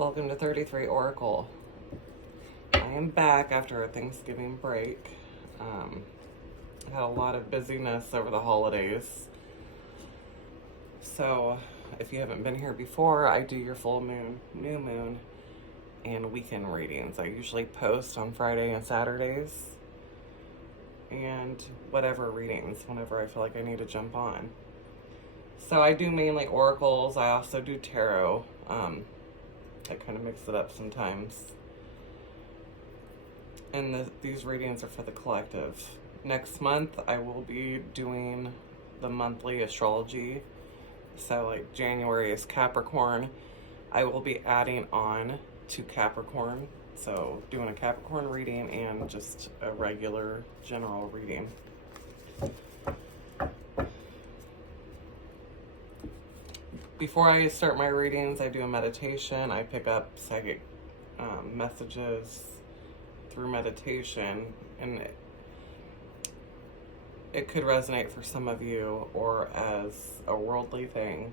Welcome to 33 Oracle. I am back after a Thanksgiving break. I had a lot of busyness over the holidays. So, if you haven't been here before, I do your full moon, new moon, and weekend readings. I usually post on Friday and Saturdays, and whatever readings, whenever I feel like I need to jump on. So I do mainly oracles. I also do tarot. I kind of mix it up sometimes. And these readings are for the collective. Next month, I will be doing the monthly astrology. So like January is Capricorn. I will be adding on to Capricorn. So doing a Capricorn reading and just a regular general reading. Before I start my readings, I do a meditation. I pick up psychic messages through meditation, and it could resonate for some of you or as a worldly thing.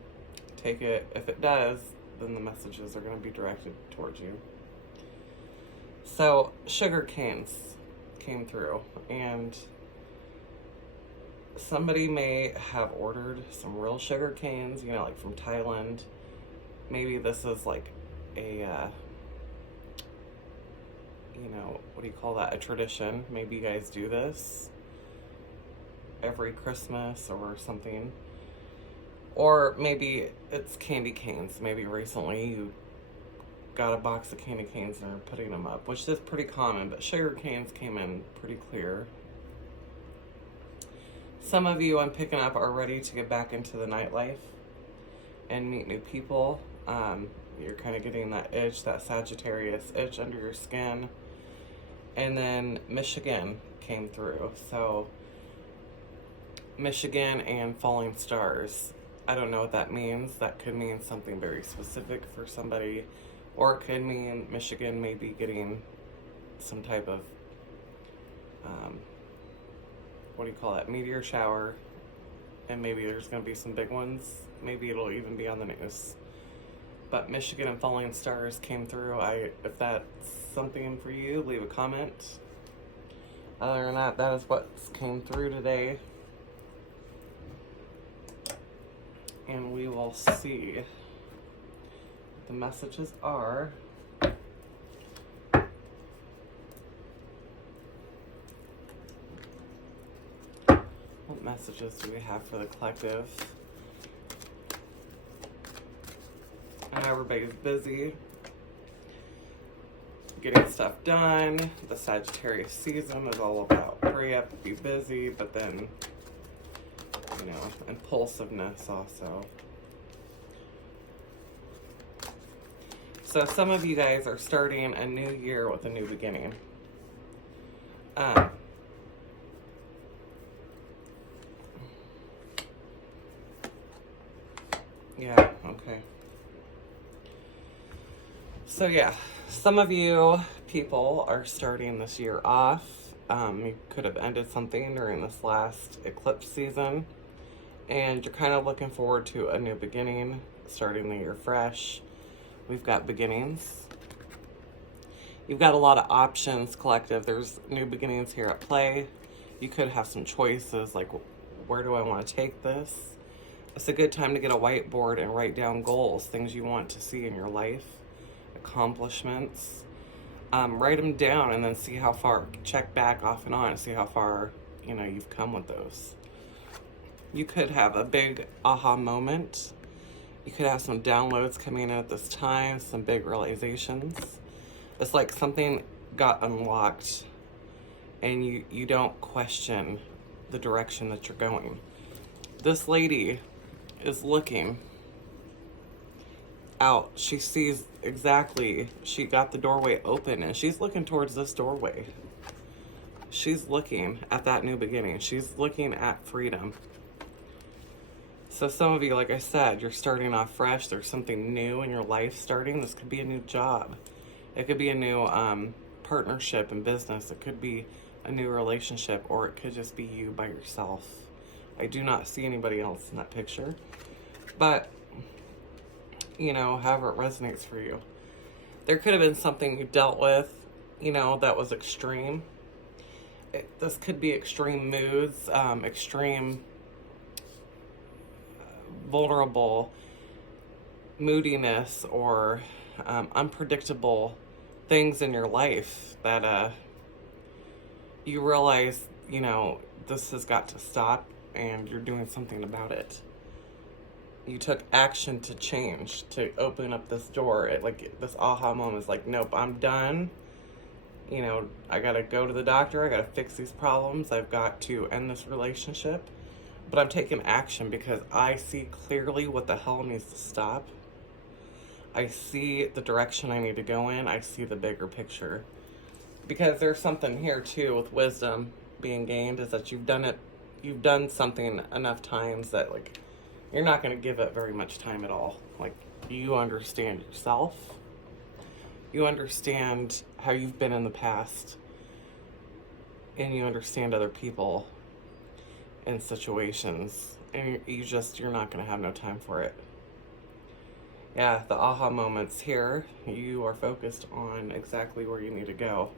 Take it, if it does, then the messages are going to be directed towards you. So, sugar canes came through, and somebody may have ordered some real sugar canes, you know, like from Thailand. Maybe this is like a, you know, what do you call that? A tradition. Maybe you guys do this every Christmas or something. Or maybe it's candy canes. Maybe recently you got a box of candy canes and are putting them up, which is pretty common, but sugar canes came in pretty clear. Some of you I'm picking up are ready to get back into the nightlife and meet new people. You're kind of getting that itch, that Sagittarius itch under your skin. And then Michigan came through. So Michigan and falling stars. I don't know what that means. That could mean something very specific for somebody. Or it could mean Michigan may be getting some type of what do you call that, meteor shower, and maybe there's going to be some big ones. Maybe it'll even be on the news. But Michigan and falling stars came through. If that's something for you, leave a comment. Other than that, that is what came through today. And we will see what the messages are. What messages do we have for the collective? I know everybody's busy getting stuff done. The Sagittarius season is all about hurry up, be busy, but then, you know, impulsiveness also. So some of you guys are starting a new year with a new beginning. Yeah, okay. So yeah, some of you people are starting this year off. You could have ended something during this last eclipse season, and you're kind of looking forward to a new beginning, starting the year fresh. We've got beginnings. You've got a lot of options, collective. There's new beginnings here at play. You could have some choices, like where do I want to take this? It's a good time to get a whiteboard and write down goals, things you want to see in your life, accomplishments. Write them down and then see how far, check back off and on and see how far, you know, you've come with those. You could have a big aha moment. You could have some downloads coming in at this time, some big realizations. It's like something got unlocked and you don't question the direction that you're going. This lady is looking out. She sees exactly, she got the doorway open and she's looking towards this doorway. She's looking at that new beginning. She's looking at freedom. So some of you, like I said, you're starting off fresh. There's something new in your life starting. This could be a new job. It could be a new partnership in business. It could be a new relationship, or it could just be you by yourself. I do not see anybody else in that picture. But, you know, however it resonates for you. There could have been something you dealt with, you know, that was extreme. This could be extreme moods, extreme vulnerable moodiness, or unpredictable things in your life that you realize, you know, this has got to stop and you're doing something about it. You took action to change, to open up this door. Like this aha moment is like, nope, I'm done. You know, I gotta go to the doctor. I gotta fix these problems. I've got to end this relationship. But I'm taking action because I see clearly what the hell needs to stop. I see the direction I need to go in. I see the bigger picture. Because there's something here too with wisdom being gained, is that you've done something enough times that, like, you're not going to give it very much time at all. Like, you understand yourself. You understand how you've been in the past. And you understand other people and situations. And you're not going to have no time for it. Yeah, the aha moments here. You are focused on exactly where you need to go.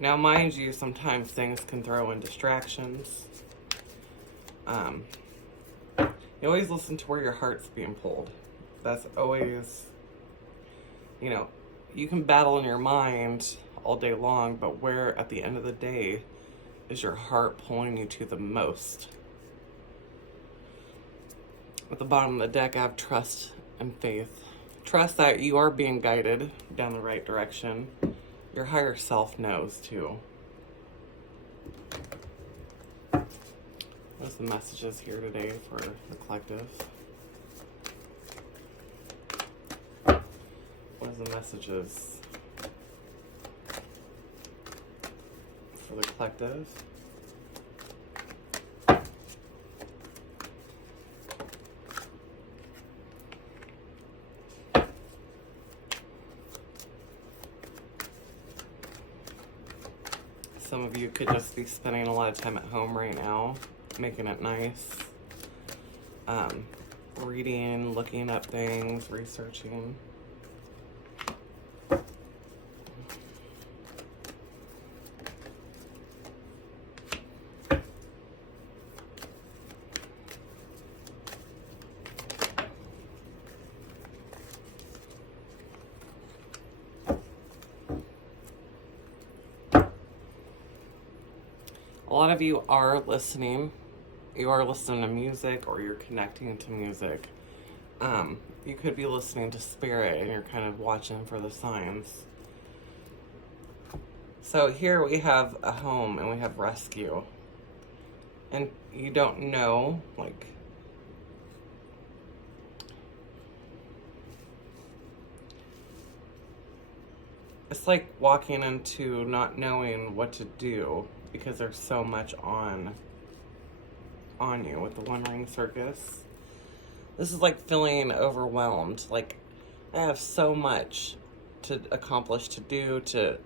Now, mind you, sometimes things can throw in distractions. You always listen to where your heart's being pulled. That's always, you know, you can battle in your mind all day long, but where at the end of the day is your heart pulling you to the most? At the bottom of the deck, I have trust and faith. Trust that you are being guided down the right direction. Your higher self knows too. What's the messages here today for the collective? What is the messages for the collective? Some of you could just be spending a lot of time at home right now, making it nice. Reading, looking up things, researching. A lot of you are listening. You are listening to music, or you're connecting to music. You could be listening to spirit and you're kind of watching for the signs. So here we have a home and we have rescue. And you don't know, like, it's like walking into not knowing what to do because there's so much on you with the One Ring Circus. This is like feeling overwhelmed. Like, I have so much to accomplish, to do, to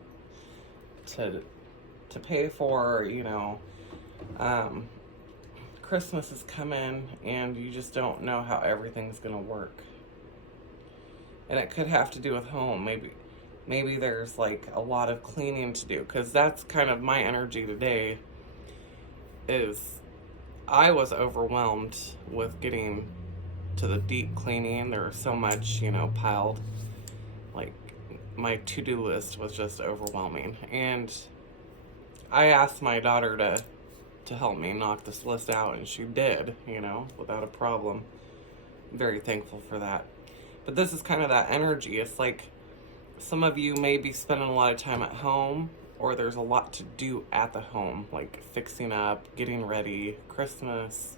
pay for, you know. Christmas is coming and you just don't know how everything's gonna work. And it could have to do with home. Maybe there's like a lot of cleaning to do, because that's kind of my energy today. Is I was overwhelmed with getting to the deep cleaning. There was so much, you know, piled. Like, my to-do list was just overwhelming. And I asked my daughter to help me knock this list out, and she did, you know, without a problem. I'm very thankful for that. But this is kind of that energy. It's like some of you may be spending a lot of time at home, or there's a lot to do at the home, like fixing up, getting ready, Christmas,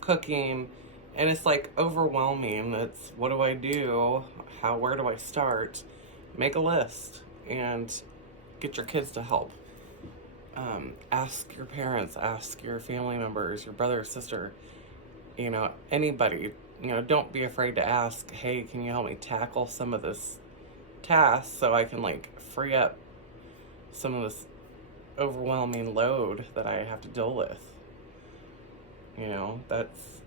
cooking, and it's like overwhelming. It's, what do I do? Where do I start? Make a list and get your kids to help. Ask your parents, ask your family members, your brother or sister, you know, anybody. You know, don't be afraid to ask, hey, can you help me tackle some of this task so I can, like, free up some of this overwhelming load that I have to deal with. You know, that's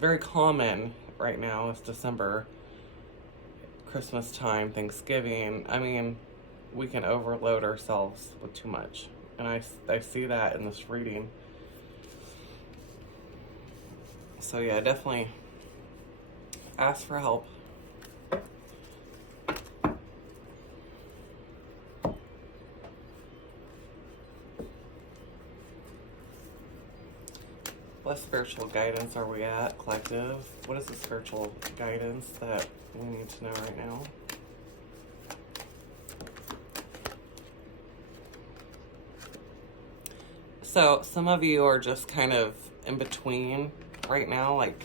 very common right now. It's December. Christmas time, Thanksgiving, I mean, we can overload ourselves with too much. And I see that in this reading. So yeah, definitely ask for help. What spiritual guidance are we at, collective? What is the spiritual guidance that we need to know right now? So some of you are just kind of in between right now, like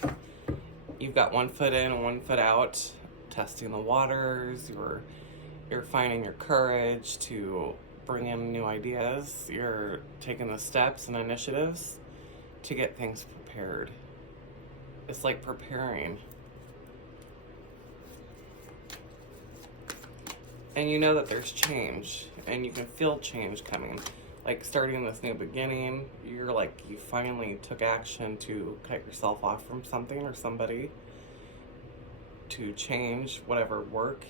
you've got one foot in and one foot out, testing the waters. You're finding your courage to bring in new ideas. You're taking the steps and initiatives to get things prepared. It's like preparing. And you know that there's change, and you can feel change coming. Like starting this new beginning, you're like, you finally took action to cut yourself off from something or somebody to change whatever work.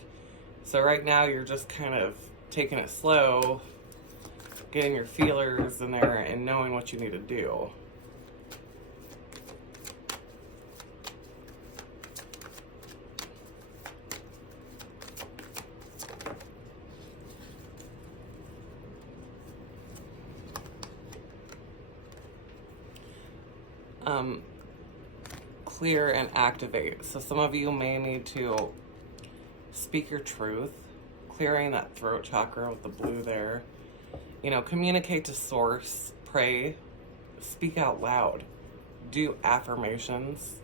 So right now you're just kind of taking it slow, getting your feelers in there and knowing what you need to do. Clear and activate. So some of you may need to speak your truth, clearing that throat chakra with the blue there. You know, communicate to source, pray, speak out loud, do affirmations.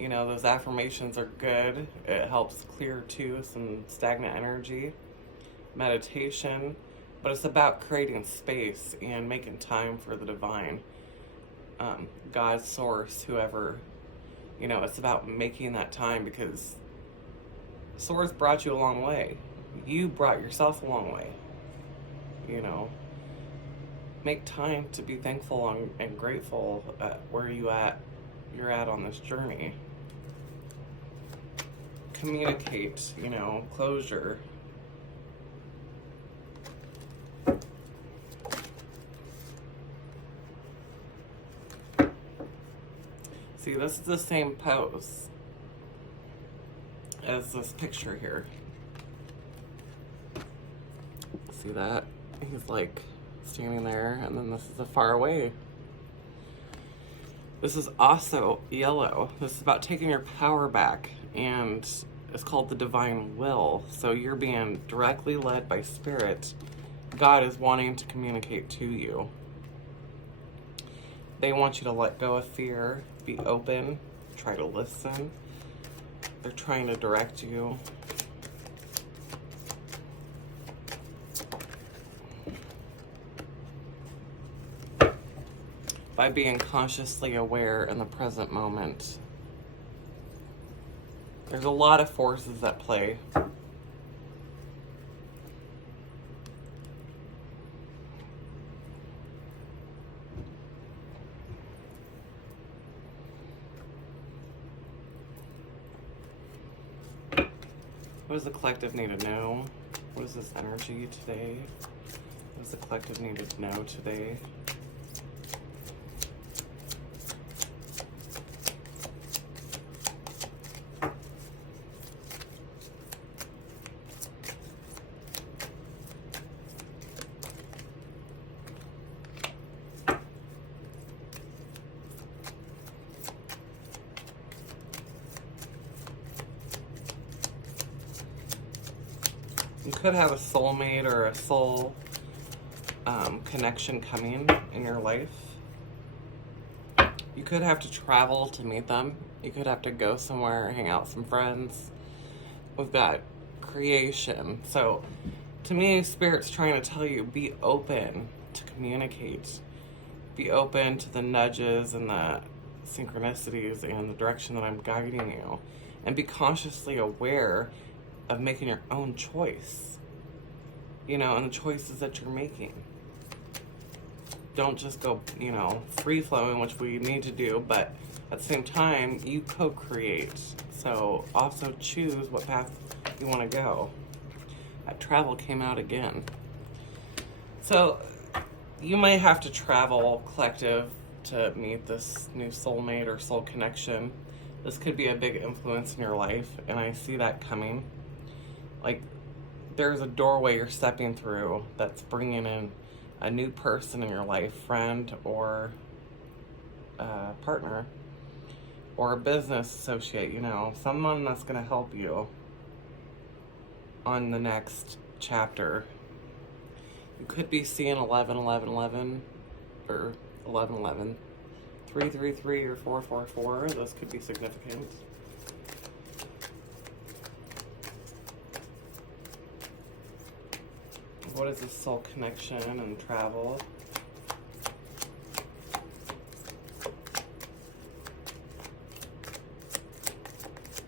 You know, those affirmations are good. It helps clear too some stagnant energy. Meditation, but it's about creating space and making time for the divine. God, source, whoever, you know, it's about making that time, because source brought you a long way. You brought yourself a long way. You know, make time to be thankful and grateful at where you're at on this journey. Communicate, you know, closure. See, this is the same pose as this picture here. See that? He's like standing there, and then this is a far away. This is also yellow. This is about taking your power back, and it's called the divine will. So you're being directly led by spirit. God is wanting to communicate to you. They want you to let go of fear, be open, try to listen. They're trying to direct you. By being consciously aware in the present moment. There's a lot of forces at play. What does the collective need to know? What is this energy today? What does the collective need to know today? You could have a soulmate or a soul connection coming in your life. You could have to travel to meet them. You could have to go somewhere, hang out with some friends. We've got creation. So to me, Spirit's trying to tell you, be open to communicate. Be open to the nudges and the synchronicities and the direction that I'm guiding you. And be consciously aware of making your own choice, you know, and the choices that you're making. Don't just go, you know, free-flowing, which we need to do, but at the same time, you co-create. So also choose what path you want to go. That travel came out again. So you might have to travel, collective, to meet this new soulmate or soul connection. This could be a big influence in your life, and I see that coming. Like, there's a doorway you're stepping through that's bringing in a new person in your life, friend or partner or a business associate, you know, someone that's going to help you on the next chapter. You could be seeing 11, 11, 11, or 11, 11, 3, 3, 3, or 4, 4, 4. Those could be significant. What is this soul connection and travel?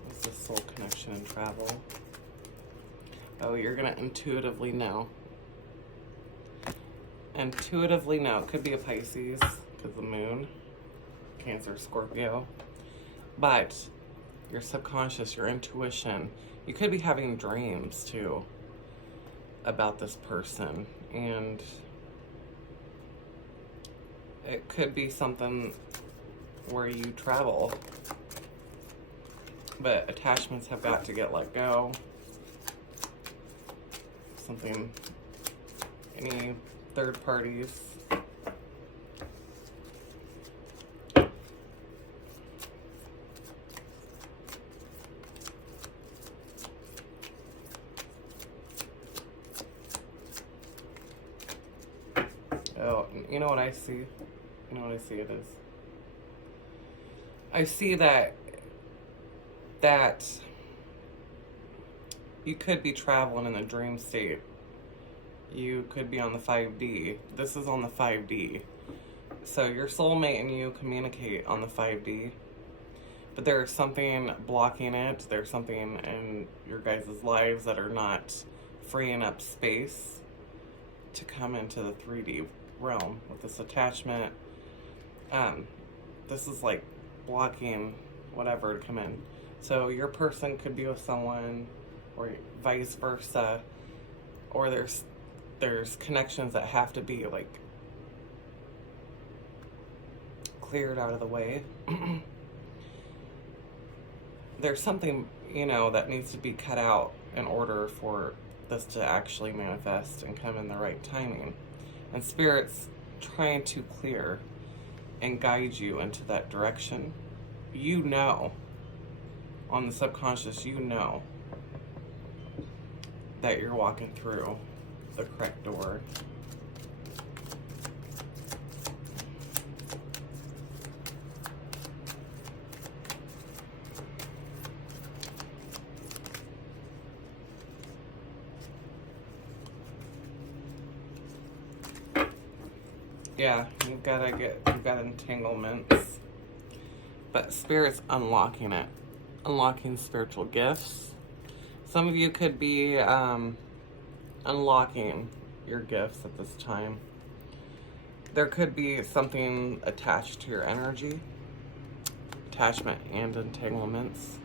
What's this soul connection and travel? Oh, you're going to intuitively know. Intuitively know. It could be a Pisces, because the moon, Cancer, Scorpio. But your subconscious, your intuition, you could be having dreams too about this person, and it could be something where you travel, but attachments have got to get let go. Something, any third parties. Oh, you know what I see? You know what I see it is? I see that you could be traveling in a dream state. You could be on the 5D. This is on the 5D. So your soulmate and you communicate on the 5D. But there's something blocking it. There's something in your guys' lives that are not freeing up space to come into the 3D realm with this attachment. This is like blocking whatever to come in. So your person could be with someone, or vice versa, or there's connections that have to be like cleared out of the way. There's something, you know, that needs to be cut out in order for this to actually manifest and come in the right timing. And Spirit's trying to clear and guide you into that direction. You know, on the subconscious, you know that you're walking through the correct door. Yeah, you've got entanglements, but Spirit's unlocking it, unlocking spiritual gifts. Some of you could be unlocking your gifts at this time. There could be something attached to your energy, attachment and entanglements.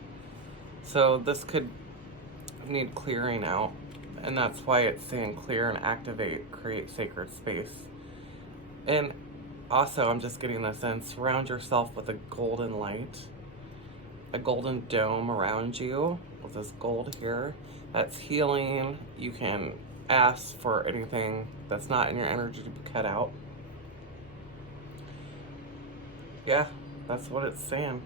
So this could need clearing out, and that's why it's saying clear and activate, create sacred space. And also, I'm just getting this in, surround yourself with a golden light, a golden dome around you with this gold here. That's healing. You can ask for anything that's not in your energy to be cut out. Yeah, that's what it's saying.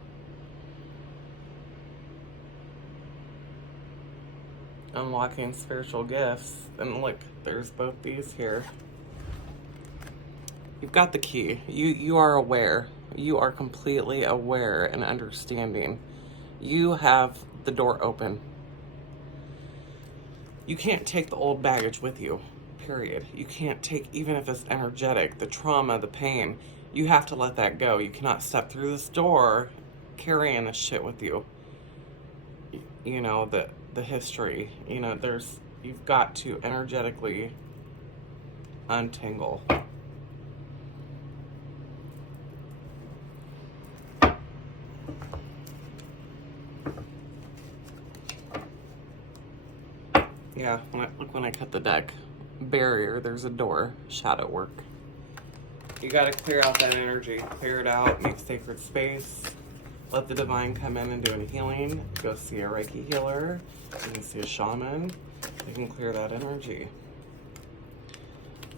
Unlocking spiritual gifts. And look, there's both these here. You've got the key. You are aware. You are completely aware and understanding. You have the door open. You can't take the old baggage with you, period. You can't take, even if it's energetic, the trauma, the pain. You have to let that go. You cannot step through this door carrying this shit with you. You know, the history. You know, you've got to energetically untangle. Yeah, look when I cut the deck. Barrier, there's a door, shadow work. You got to clear out that energy. Clear it out, make sacred space. Let the divine come in and do a healing. Go see a Reiki healer. You can see a shaman. You can clear that energy.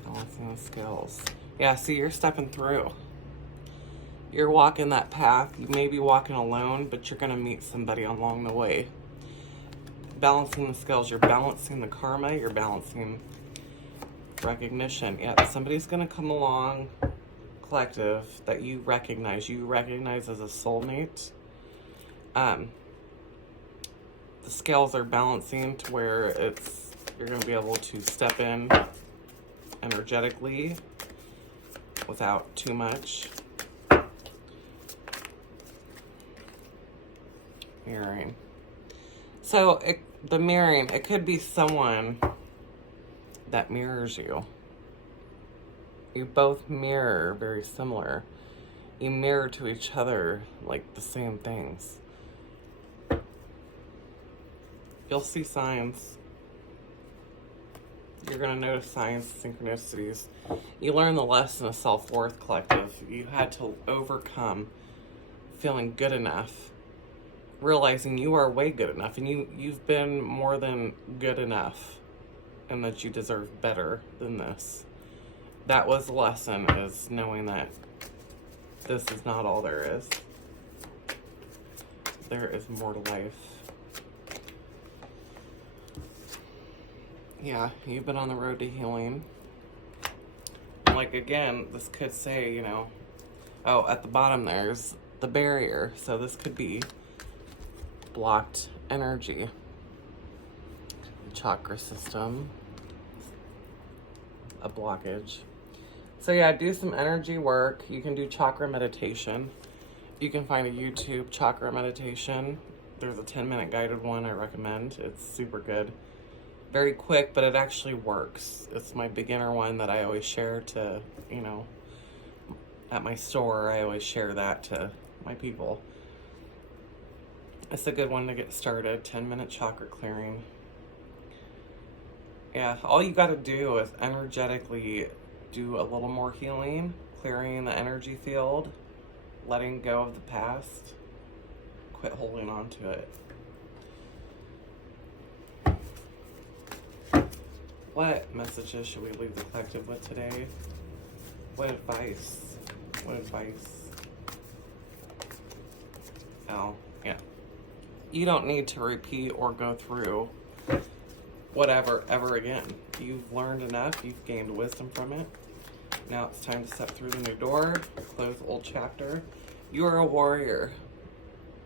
Balancing the scales. Yeah, see, you're stepping through. You're walking that path. You may be walking alone, but you're going to meet somebody along the way. Balancing the scales. You're balancing the karma. You're balancing recognition. Yeah, somebody's going to come along, collective, that you recognize as a soulmate. The scales are balancing to where you're going to be able to step in energetically without too much. Mirroring. So the mirroring, it could be someone that mirrors you. You both mirror very similar. You mirror to each other like the same things. You'll see signs. You're going to notice signs, synchronicities. You learn the lesson of self-worth, collective. You had to overcome feeling good enough, realizing you are way good enough, and you've been more than good enough, and that you deserve better than this. That was the lesson, is knowing that this is not all there is. There is more to life. Yeah, you've been on the road to healing. Like, again, this could say, you know, oh, at the bottom there's the barrier. So this could be blocked energy. Chakra system. A blockage. So yeah, do some energy work. You can do chakra meditation. You can find a YouTube chakra meditation. There's a 10-minute guided one I recommend. It's super good. Very quick, but it actually works. It's my beginner one that I always share to, you know, at my store. I always share that to my people. It's a good one to get started. 10-minute chakra clearing. Yeah, all you got to do is energetically do a little more healing, clearing the energy field, letting go of the past, quit holding on to it. What messages should we leave the collective with today? What advice? What advice? Oh, yeah. You don't need to repeat or go through whatever ever again. You've learned enough. You've gained wisdom from it. Now it's time to step through the new door, close the old chapter. You are a warrior.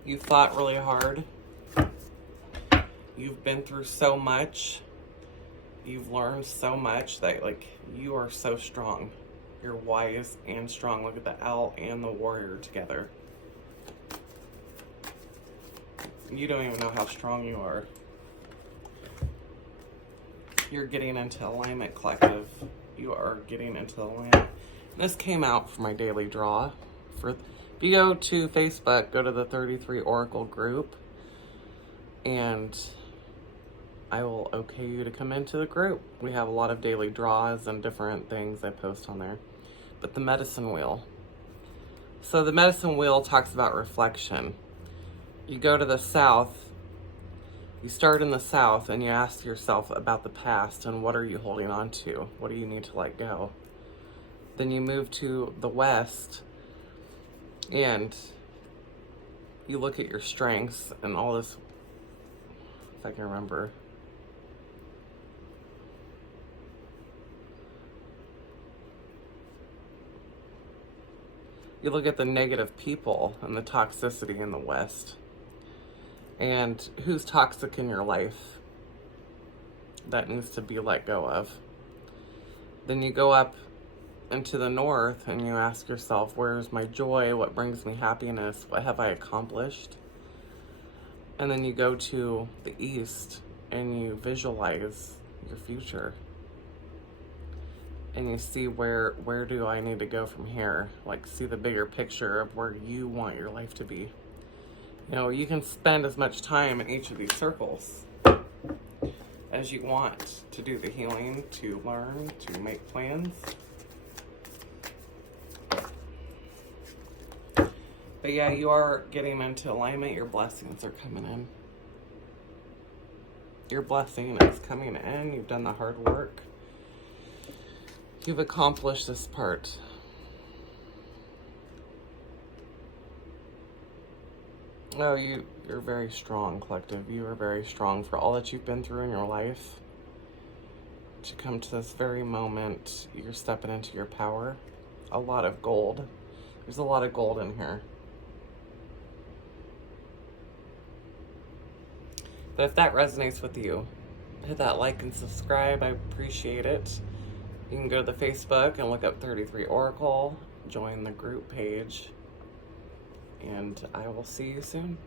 You fought really hard. You've been through so much. You've learned so much that, like, you are so strong. You're wise and strong. Look at the owl and the warrior together. You don't even know how strong you are. You're getting into alignment, collective. You are getting into alignment. This came out for my daily draw. If you go to Facebook, go to the 33 Oracle group, and I will okay you to come into the group. We have a lot of daily draws and different things I post on there. But the medicine wheel. So the medicine wheel talks about reflection. You go to the south, you start in the south, and you ask yourself about the past and what are you holding on to? What do you need to let go? Then you move to the west and you look at your strengths and all this, if I can remember. You look at the negative people and the toxicity in the West. And who's toxic in your life that needs to be let go of. Then you go up into the north and you ask yourself, where's my joy? What brings me happiness? What have I accomplished? And then you go to the east and you visualize your future. And you see where do I need to go from here? Like, see the bigger picture of where you want your life to be. You know, you can spend as much time in each of these circles as you want to do the healing, to learn, to make plans. But yeah, you are getting into alignment. Your blessings are coming in. Your blessing is coming in. You've done the hard work. You've accomplished this part. Oh, you're very strong, collective. You are very strong for all that you've been through in your life. To come to this very moment, you're stepping into your power. A lot of gold. There's a lot of gold in here. But if that resonates with you, hit that like and subscribe. I appreciate it. You can go to the Facebook and look up 33oracle, join the group page, and I will see you soon.